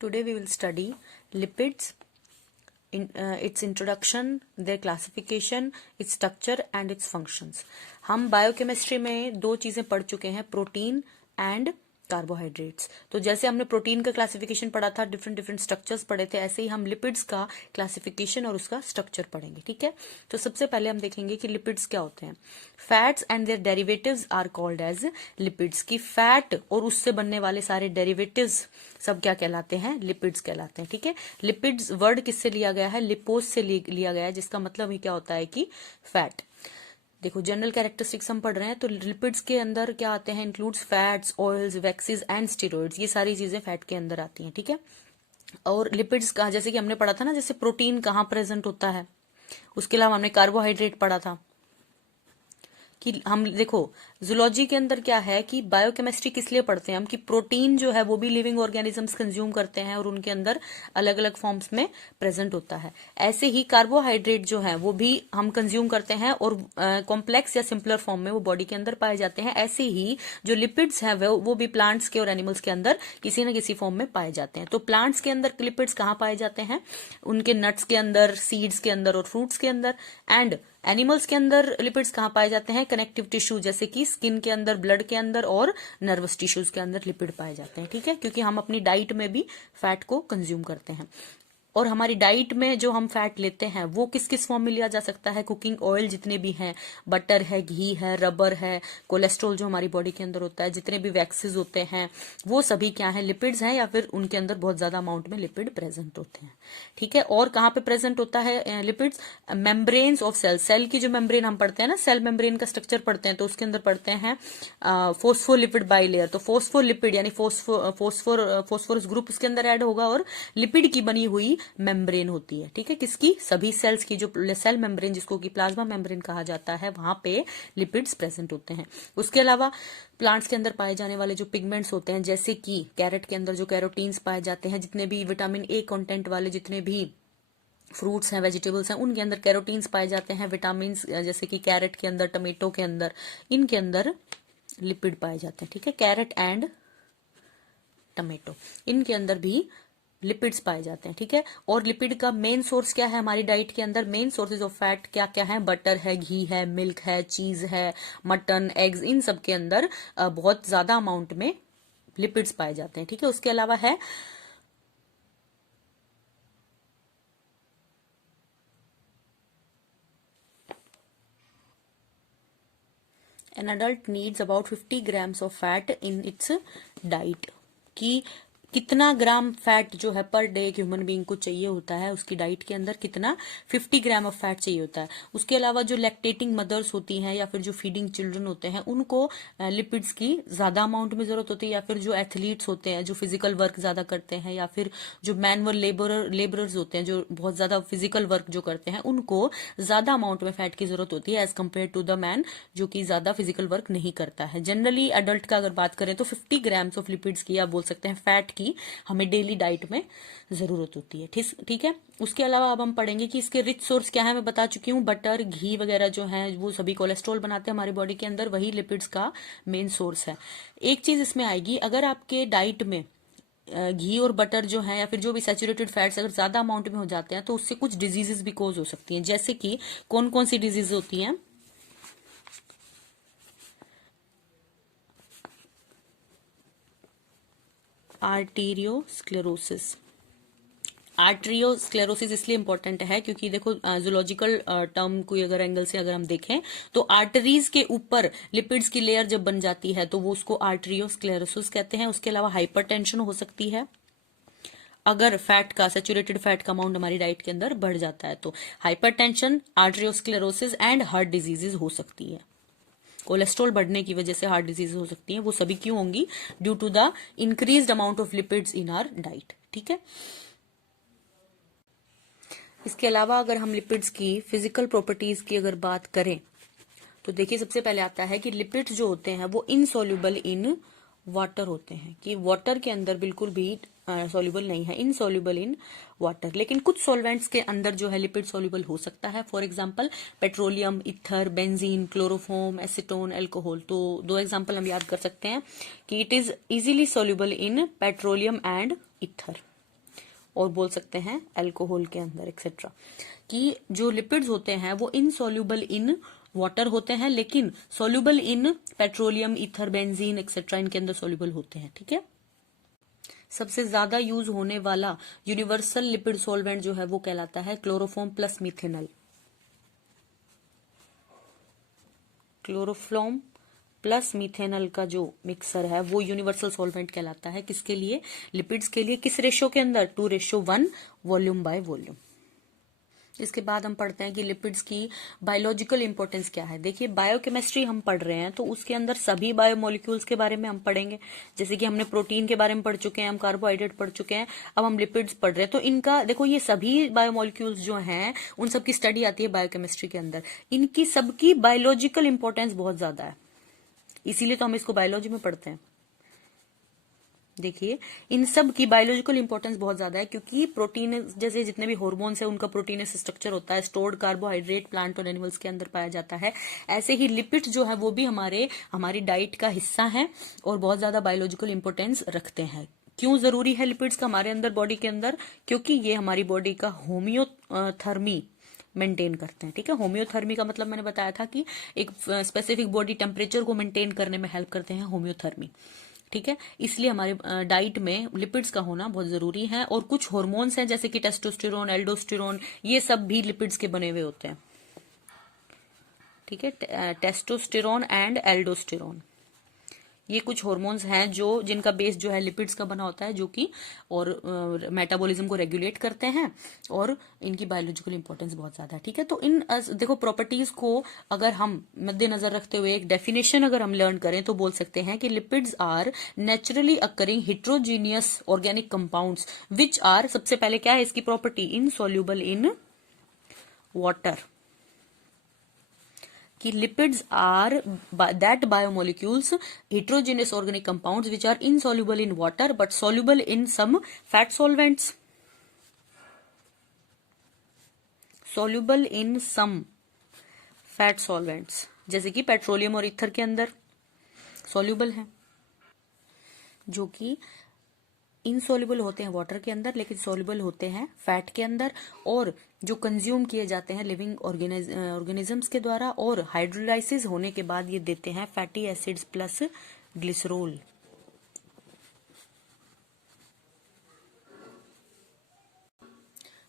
Today we will study lipids, its introduction, their classification, its structure and its functions. हम biochemistry में दो चीजें पढ़ चुके हैं, प्रोटीन एंड कार्बोहाइड्रेट्स। तो जैसे हमने प्रोटीन का क्लासिफिकेशन पढ़ा था, डिफरेंट डिफरेंट स्ट्रक्चर्स पढ़े थे, ऐसे ही हम लिपिड्स का क्लासिफिकेशन और उसका स्ट्रक्चर पढ़ेंगे। ठीक है, तो सबसे पहले हम देखेंगे कि लिपिड्स क्या होते हैं। Fats and their derivatives are called as lipids. की फैट और उससे बनने वाले सारे डेरिवेटिव्स सब क्या कहलाते हैं? लिपिड्स कहलाते हैं। ठीक है, लिपिड्स वर्ड किससे लिया गया है? लिपोज से लिया गया है, जिसका मतलब ही क्या होता है कि फैट। देखो, जनरल कैरेक्टरिस्टिक्स हम पढ़ रहे हैं, तो लिपिड्स के अंदर क्या आते हैं? Includes fats, oils, waxes and steroids. ये सारी चीजें फैट के अंदर आती हैं। ठीक है, और लिपिड्स का जैसे कि हमने पढ़ा था ना, जैसे प्रोटीन कहाँ प्रेजेंट होता है, उसके अलावा हमने कार्बोहाइड्रेट पढ़ा था कि हम देखो जूलॉजी के अंदर क्या है कि बायोकेमिस्ट्री किस लिए पढ़ते हैं हम, कि प्रोटीन जो है वो भी लिविंग ऑर्गेनिजम्स कंज्यूम करते हैं और उनके अंदर अलग अलग फॉर्म्स में प्रेजेंट होता है। ऐसे ही कार्बोहाइड्रेट जो है वो भी हम कंज्यूम करते हैं और कॉम्प्लेक्स या सिंपलर फॉर्म में वो बॉडी के अंदर पाए जाते हैं। ऐसे ही जो लिपिड्स है वो भी प्लांट्स के और एनिमल्स के अंदर किसी न किसी फॉर्म में पाए जाते हैं। तो प्लांट्स के अंदर लिपिड्स कहाँ पाए जाते हैं? उनके नट्स के अंदर, सीड्स के अंदर और फ्रूट्स के अंदर। एंड एनिमल्स के अंदर लिपिड्स कहाँ पाए जाते हैं? कनेक्टिव टिश्यू, जैसे कि स्किन के अंदर, ब्लड के अंदर और नर्वस टिश्यूज के अंदर लिपिड पाए जाते हैं। ठीक है, क्योंकि हम अपनी डाइट में भी फैट को कंज्यूम करते हैं। और हमारी डाइट में जो हम फैट लेते हैं वो किस किस फॉर्म में लिया जा सकता है? कुकिंग ऑयल जितने भी हैं, बटर है, घी है, रबर है, कोलेस्ट्रॉल जो हमारी बॉडी के अंदर होता है, जितने भी वैक्सीज होते हैं, वो सभी क्या है? लिपिड्स हैं, या फिर उनके अंदर बहुत ज्यादा अमाउंट में लिपिड प्रेजेंट होते हैं। ठीक है, और कहाँ पे प्रेजेंट होता है lipids? Membranes of cell. Cell की जो मेम्ब्रेन हम पढ़ते हैं ना, सेल मेम्ब्रेन का स्ट्रक्चर पढ़ते हैं, तो उसके अंदर पढ़ते हैं फोस्फोलिपिड बाइलेयर। तो फोस्फोलिपिड यानी फोस्फोरस ग्रुप उसके अंदर ऐड होगा और लिपिड की बनी हुई मेम्ब्रेन होती है। ठीक है, किसकी? सभी सेल्स की। जो सेल मेम्ब्रेन, जिसको कि प्लाज्मा मेम्ब्रेन कहा जाता है, वहां पे लिपिड्स प्रेजेंट होते हैं। उसके अलावा प्लांट्स के अंदर पाए जाने वाले जो पिगमेंट्स होते हैं, जैसे कि कैरेट के अंदर जो कैरोटीन्स पाए जाते हैं, जितने भी विटामिन ए कंटेंट वाले जितने भी फ्रूट्स हैं, वेजिटेबल्स हैं, उनके अंदर कैरोटीन्स पाए जाते हैं। विटामिन जैसे कि कैरेट के अंदर, टमेटो के अंदर, इनके अंदर लिपिड पाए जाते हैं। ठीक है, कैरेट एंड टमेटो, इनके अंदर भी लिपिड्स पाए जाते हैं। ठीक है, और लिपिड का मेन सोर्स क्या है हमारी डाइट के अंदर? मेन सोर्सेज ऑफ फैट क्या क्या है? बटर है, घी है, मिल्क है, चीज है, मटन, एग्स, इन सब के अंदर बहुत ज्यादा अमाउंट में लिपिड्स पाए जाते हैं। ठीक है, उसके अलावा है an adult needs about 50 grams of fat in its diet। कि कितना ग्राम फैट जो है पर डे एक ह्यूमन बीइंग को चाहिए होता है, उसकी डाइट के अंदर कितना? 50 ग्राम ऑफ फैट चाहिए होता है। उसके अलावा जो लैक्टेटिंग मदर्स होती हैं या फिर जो फीडिंग चिल्ड्रन होते हैं, उनको लिपिड्स की ज्यादा अमाउंट में जरूरत होती है, या फिर जो एथलीट्स होते हैं, जो फिजिकल वर्क ज्यादा करते हैं, या फिर जो मैनुअल लेबरर्स होते हैं, जो बहुत ज्यादा फिजिकल वर्क जो करते हैं, उनको ज्यादा अमाउंट में फैट की जरूरत होती है as compare to the man जो कि ज्यादा फिजिकल वर्क नहीं करता है। जनरली एडल्ट का अगर बात करें तो 50 ग्राम्स ऑफ लिपिड्स की, आप बोल सकते हैं फैट की, हमें डेली डाइट में जरूरत होती है। ठीक है, उसके अलावा अब हम पढ़ेंगे कि इसके रिच सोर्स क्या है। मैं बता चुकी हूँ, बटर, घी वगैरह जो है वो सभी कोलेस्ट्रॉल बनाते हैं हमारी बॉडी के अंदर, वही लिपिड्स का मेन सोर्स है। एक चीज इसमें आएगी, अगर आपके डाइट में घी और बटर जो है या फिर जो भी सैचुरेटेड फैट्स अगर ज्यादा अमाउंट में हो जाते हैं, तो उससे कुछ डिजीजेस भी कोज हो सकती हैं। जैसे कि कौन कौन सी डिजीज होती हैं? आर्टीरियोस्क्लेरोसिस। आर्टरियोस्क्लेरोसिस इसलिए इंपॉर्टेंट है क्योंकि देखो, जूलॉजिकल टर्म कोई अगर एंगल से अगर हम देखें तो आर्टरीज के ऊपर लिपिड्स की लेयर जब बन जाती है तो वो उसको आर्टरियोस्क्लेरोसिस कहते हैं। उसके अलावा हाइपरटेंशन हो सकती है अगर फैट का, सैचुरेटेड फैट का अमाउंट हमारी डाइट के अंदर बढ़ जाता है, तो hypertension, arteriosclerosis and heart diseases हो सकती है। कोलेस्ट्रॉल बढ़ने की वजह से हार्ट डिजीज हो सकती है। वो सभी क्यों होंगी? Due to the increased amount of lipids in our diet. ठीक है, इसके अलावा अगर हम लिपिड्स की फिजिकल प्रॉपर्टीज की अगर बात करें तो देखिए, सबसे पहले आता है कि लिपिड्स जो होते हैं वो इनसॉल्युबल इन वाटर होते हैं, कि वाटर के अंदर बिल्कुल भी सॉल्युबल नहीं है, इनसॉल्युबल इन वाटर। लेकिन कुछ सॉल्वेंट्स के अंदर जो है लिपिड सॉल्युबल हो सकता है। For example petroleum, ether, benzene, chloroform, acetone, alcohol. तो दो एग्जांपल हम याद कर सकते हैं कि it is easily soluble in petroleum and ether. और बोल सकते हैं अल्कोहल के अंदर एक्सेट्रा, कि जो लिपिड्स होते हैं वो इनसॉल्युबल इन वाटर होते हैं, लेकिन soluble in petroleum, ether, benzene etcetera इनके अंदर सॉल्युबल होते हैं। ठीक है, सबसे ज्यादा यूज होने वाला यूनिवर्सल लिपिड सॉल्वेंट जो है वो कहलाता है chloroform plus methanol. Chloroform plus methanol का जो मिक्सर है वो यूनिवर्सल सॉल्वेंट कहलाता है। किसके लिए? लिपिड्स के लिए। किस रेशो के अंदर? 2:1 वॉल्यूम बाय वॉल्यूम। इसके बाद हम पढ़ते हैं कि लिपिड्स की बायोलॉजिकल इंपॉर्टेंस क्या है। देखिए, बायोकेमिस्ट्री हम पढ़ रहे हैं तो उसके अंदर सभी बायोमोलिक्यूल्स के बारे में हम पढ़ेंगे। जैसे कि हमने प्रोटीन के बारे में पढ़ चुके हैं, हम कार्बोहाइड्रेट पढ़ चुके हैं, अब हम लिपिड्स पढ़ रहे हैं। तो इनका देखो, ये सभी बायोमोलिक्यूल्स जो हैं उन सबकी स्टडी आती है बायोकेमिस्ट्री के अंदर। इनकी सबकी बायोलॉजिकल इंपॉर्टेंस बहुत ज्यादा है, इसीलिए तो हम इसको बायोलॉजी में पढ़ते हैं। देखिए, इन सब की बायोलॉजिकल इंपॉर्टेंस बहुत ज्यादा है, क्योंकि प्रोटीन जैसे जितने भी हार्मोन्स है उनका प्रोटीनस स्ट्रक्चर होता है, स्टोर्ड कार्बोहाइड्रेट प्लांट और एनिमल्स के अंदर पाया जाता है। ऐसे ही लिपिड्स जो है वो भी हमारी डाइट का हिस्सा है और बहुत ज्यादा बायोलॉजिकल इंपॉर्टेंस रखते हैं। क्यों जरूरी है लिपिड्स का हमारे अंदर, बॉडी के अंदर? क्योंकि ये हमारी बॉडी का होम्योथर्मी मेंटेन करते हैं। ठीक है, होम्योथर्मी का मतलब मैंने बताया था कि एक स्पेसिफिक बॉडी टेम्परेचर को मेंटेन करने में हेल्प करते हैं होम्योथर्मी। ठीक है, इसलिए हमारे डाइट में लिपिड्स का होना बहुत जरूरी है। और कुछ हार्मोन्स हैं जैसे कि टेस्टोस्टेरोन, एल्डोस्टेरोन, ये सब भी लिपिड्स के बने हुए होते हैं। ठीक है, टेस्टोस्टेरोन एंड एल्डोस्टेरोन, ये कुछ हार्मोन्स हैं जो जिनका बेस जो है लिपिड्स का बना होता है, जो कि और मेटाबॉलिज्म को रेगुलेट करते हैं और इनकी बायोलॉजिकल इंपॉर्टेंस बहुत ज्यादा है। ठीक है, तो इन देखो प्रॉपर्टीज को अगर हम मद्देनजर रखते हुए एक डेफिनेशन अगर हम लर्न करें तो बोल सकते हैं कि lipids are naturally occurring heterogeneous organic compounds which are, सबसे पहले क्या है इसकी प्रॉपर्टी? Insoluble in water. कि lipids are that biomolecules, heterogeneous organic compounds which are insoluble in water but soluble in some fat solvents. Soluble in some fat solvents, जैसे कि petroleum और ether के अंदर soluble है, जो कि इनसॉल्युबल होते हैं वाटर के अंदर लेकिन सॉल्युबल होते हैं फैट के अंदर, और जो कंज्यूम किए जाते हैं लिविंग ऑर्गेनिजम्स के द्वारा, और हाइड्रोलाइसिस होने के बाद ये देते हैं फैटी एसिड्स प्लस ग्लिसरॉल।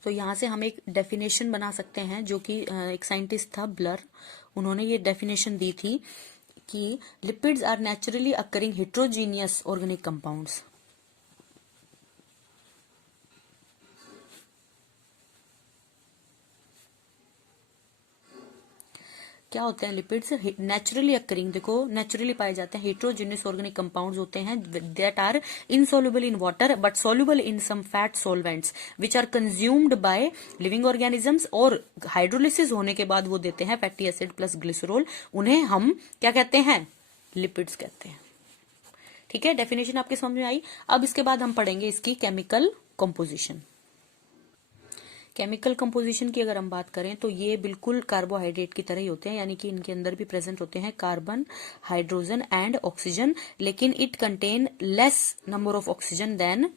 तो यहां से हम एक डेफिनेशन बना सकते हैं, जो कि एक साइंटिस्ट था ब्लर, उन्होंने ये डेफिनेशन दी थी कि lipids are naturally occurring heterogeneous organic compounds. क्या होते हैं लिपिड्स? नेचुरली अकरिंग, देखो नेचुरली पाए जाते हैं हेट्रोजेनियस ऑर्गेनिक कंपाउंड्स होते हैं that are insoluble in water but soluble in some fat solvents which are consumed by living organisms, और हाइड्रोलिसिस होने के बाद वो देते हैं फैटी एसिड प्लस ग्लिसरॉल। उन्हें हम क्या कहते हैं? लिपिड्स कहते हैं। ठीक है, डेफिनेशन आपके समझ में आई। अब इसके बाद हम पढ़ेंगे इसकी केमिकल कंपोजिशन। केमिकल कंपोजिशन की अगर हम बात करें तो ये बिल्कुल कार्बोहाइड्रेट की तरह ही होते हैं, यानी कि इनके अंदर भी प्रेजेंट होते हैं कार्बन, हाइड्रोजन एंड ऑक्सीजन, लेकिन it contain less number of oxygen than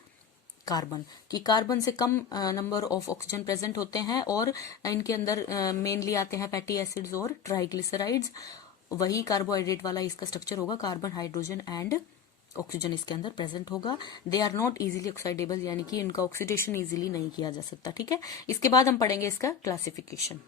carbon, कि कार्बन से कम नंबर ऑफ ऑक्सीजन प्रेजेंट होते हैं, और इनके अंदर मेनली आते हैं फैटी एसिड्स और ट्राइग्लिसराइड्स। वही कार्बोहाइड्रेट वाला इसका स्ट्रक्चर होगा, कार्बन, हाइड्रोजन एंड ऑक्सीजन इसके अंदर प्रेजेंट होगा। दे आर नॉट इजीली ऑक्साइडेबल, यानी कि इनका ऑक्सीडेशन इजीली नहीं किया जा सकता। ठीक है, इसके बाद हम पढ़ेंगे इसका क्लासिफिकेशन।